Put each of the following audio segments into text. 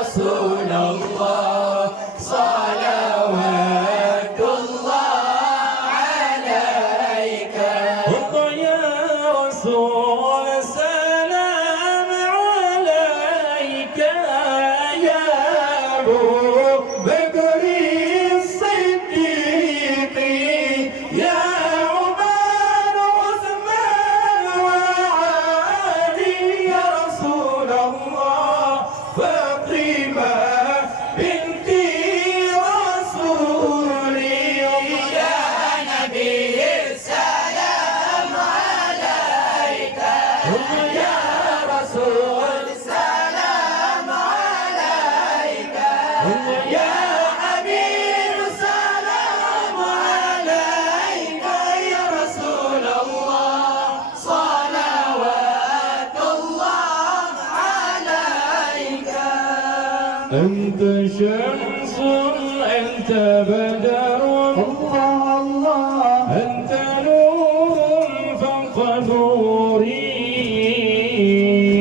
رسول الله بكر الصديق يا عمر عثمان وعلي يا رسول الله فاطمة بنت رسولي يا نبي السلام عليك يا رسول السلام عليك يا حبيب السلام عليك يا رسول الله صلوات الله عليك أنت شمس أنت بدر الله الله أنت نور فوق نوري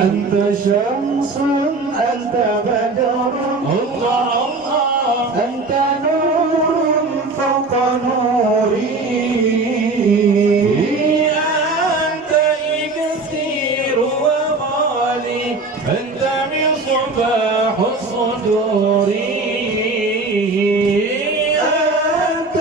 أنت شمس أنت بدر الله الله أنت نور فوق نوري أنت إكسير وغالي أنت مصباح الصدور أنت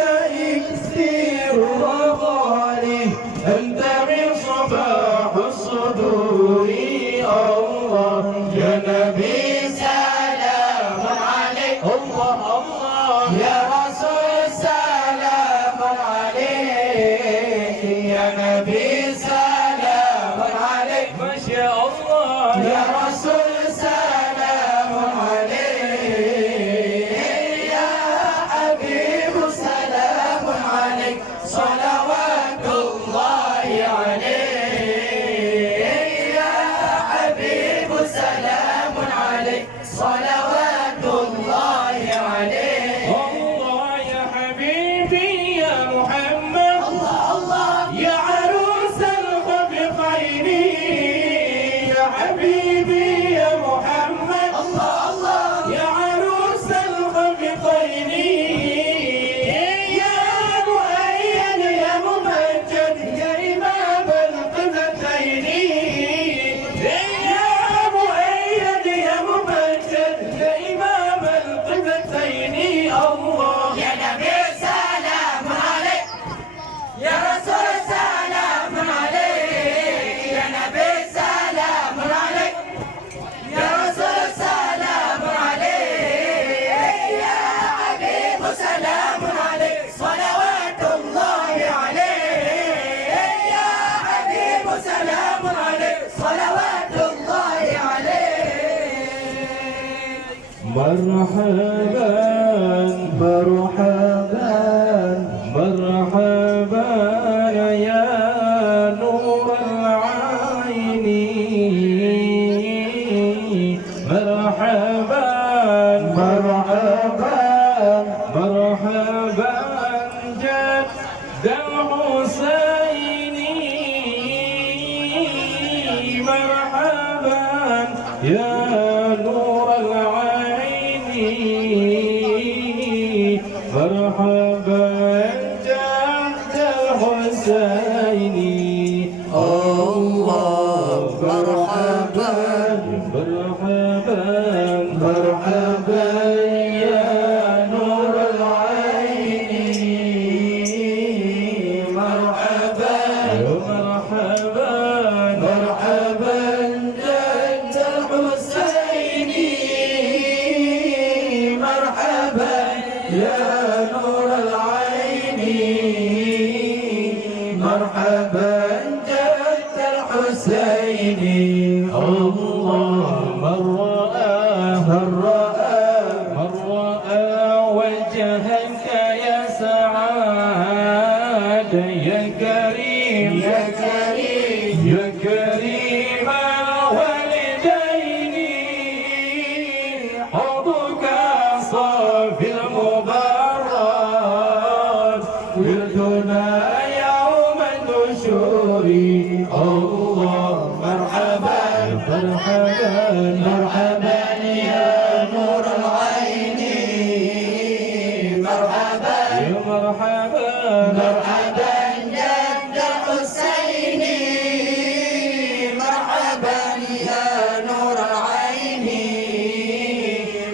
إكسير وغالي أنت مصباح الصدور الله يا نبي سلام عليك الله الله يا رسول سلام عليك يا نبي سلام عليك ما شاء الله يا رسول سلام عليك يا حبيب سلام عليك صلوات الله عليك يا حبيب سلام عليك صلوات الله عليك الله يا حبيبي يا محمد الله الله يا عروس الخفقين يا حبيبي يا محمد الله الله يا عروس الخفقين يا مؤيد يا ممجد يا إمام القبلتين يا مؤيد يا ممجد يا إمام القبلتين الله يا نبي سلام عليك يا رسول سلام عليك يا نبي سلام عليك يا رسول سلام عليك يا حبيب سلام عليك صلوات الله عليك يا حبيب سلام عليك صلوات الله عليك مرحبا مرحبا مرحبا يا نور العين مرحبا مرحبا مرحبا جد الحسين مرحبا يا نور العين مرحبا جد الحسين الله مرحبا مرحبا مرحبا يا نور العين مرحبا مرحبا مرحبا جد الحسين مرحبا يا نور العين مرحبا جد الحسين الله من رآه من رآه من رآه وجهك يا سعاد يا كريم يا كريم يا كريم الوالدين حوضك صافي المبارك ولدنا يوم النشور الله مرحبا مرحبا مرحبا يا نور العين مرحبا يا مرحبا مرحبا جد الحسين مرحبا يا نور العين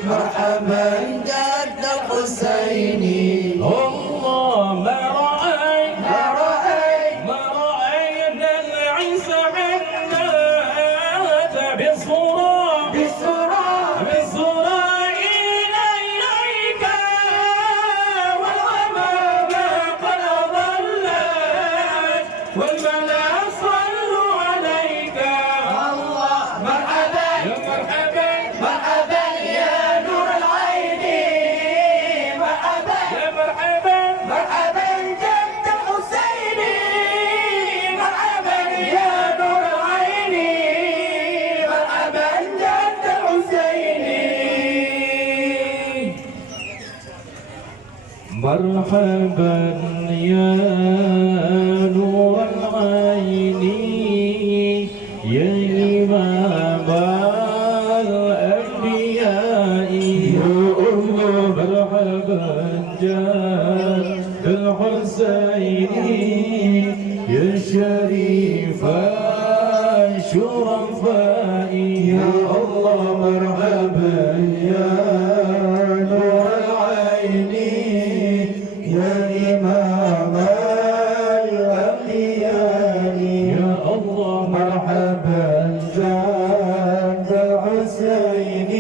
مرحبا الحسيني الله ما رأيت العز حنات بالصورة إليك والغمام قد ضلت والملا صلوا عليك الله مرحبا يا مرحبا مرحبا يا نور العين مرحبا يا مرحبا مرحبا جد الحسيني مرحبا يا نور العين مرحبا جد الحسيني مرحبا يا نور العين يا إمام الأنبياء يا الله مرحبا جاد الحسين يا شريف الشرفاء يا الله مرحبا يا نور العين يا إمام الأنبياء يا الله مرحبا جاد الحسين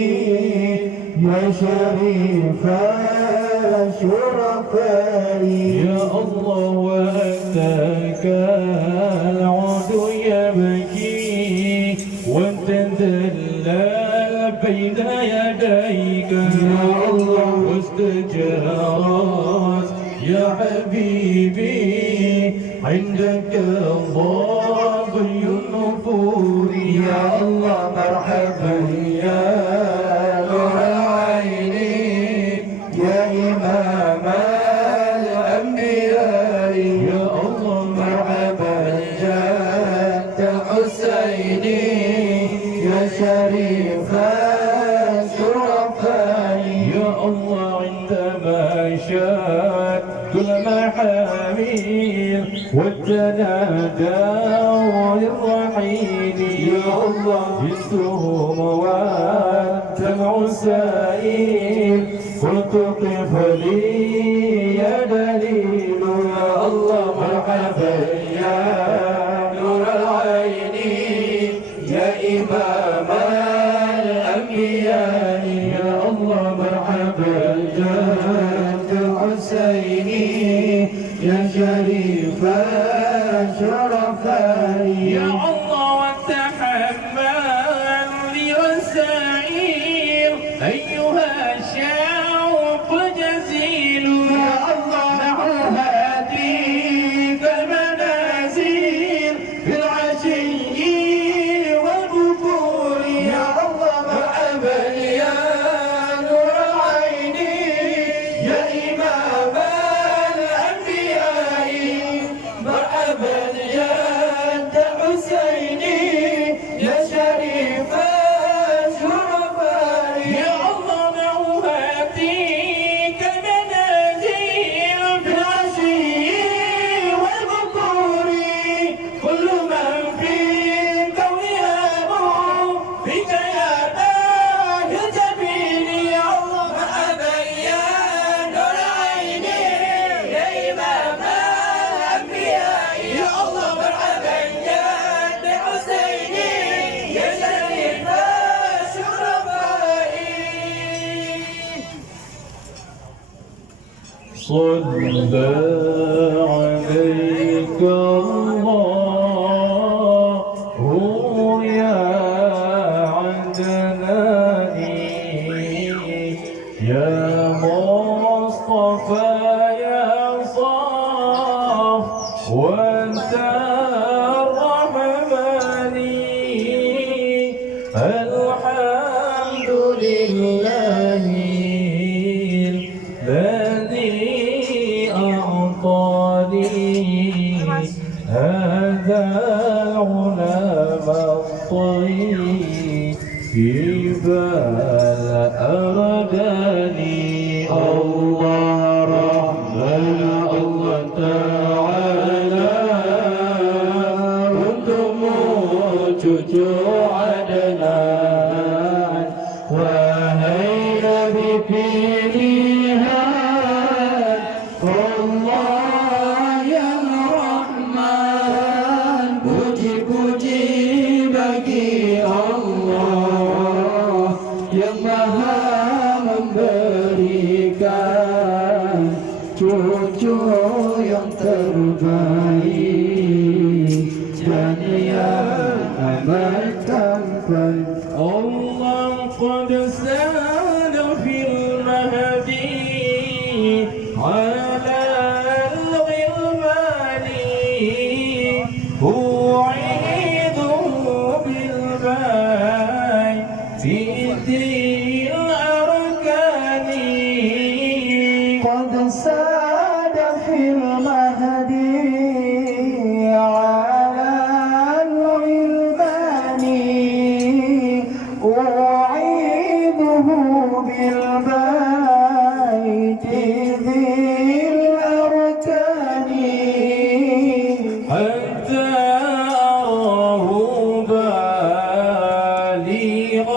يا شريف الشرفاء يا الله وأتاك العود يبكي وانت ذلال بين يديك يا الله واستجارت يا حبيبي عندك ضابي النفور يا الله مرحبا يا نور العين يا إمام الأنبياء يا الله مرحبا جد الحسين يا شريف الشرفاء يا الله عندما شاد كل محامير والتنادى للرحيل يا الله جئتهم والدمع سائل قلت قف لي يا دليل يا الله مرحبا يا نور العين يا إمام الأنبياء يا الله مرحبا جد الحسين يا شريف الشرفاء يا الله وتحمل لوسائل أيها الشوق الجزيل يا الله نحو هديك المنازل في العشي والبكور يا الله مرحبا يا نور العين يا إمام الأنبياء مرحبا يا أنت حسيني يا شريف الشرفاء يا الله نوهاتيك منازل في العشي والبكور كل من في الكون يابو فيك يا تاج الجبين يا الله مرحبا يا نور العين يا إمام الأنبياء يا الله مرحبا جد الحسيني يا شريف الشرفاء صلى عليك الله يا عدناني يا مصطفى يا صاف وانت الرحماني الحمد لله الذي أعطاني berikan cucu yang terbaik dan yang amalkan Allah qad sada fil mahdi ala al-ghilmani u'iduhu bil bayti dil arkani قد ساد في المهدي على الغلمان أعيده بالبيت ذي الأركان حتى أراه بالغ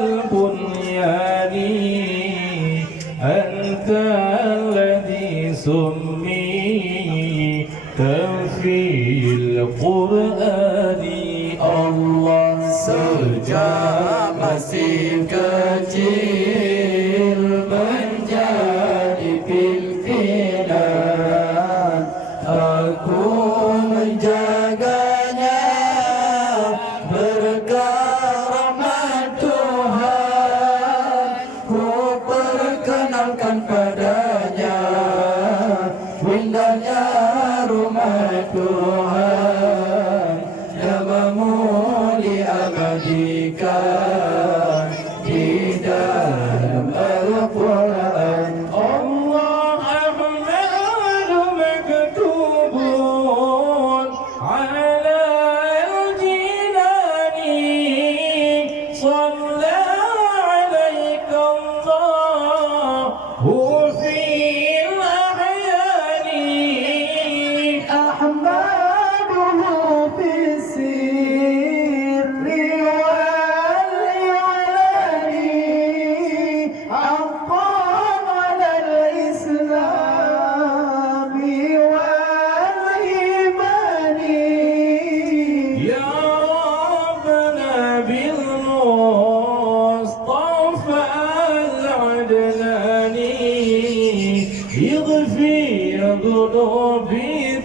البنيان أنت الذي سميت في القرآن Allah sejak masih kecil menjadi pimpinan, aku menjaganya berkah rahmat Tuhan, ku perkenalkan padanya indahnya rumah Tuhan yang memulia abadikan di dalam Al-Quran. الله أحمد مكتوب على الجنان صلى عليك الله في الأحيان أحمده في السر والإعلان حقا على الإسلام والإيمان يا ربنا بالمصطفى العدناني اغفر ذنوبي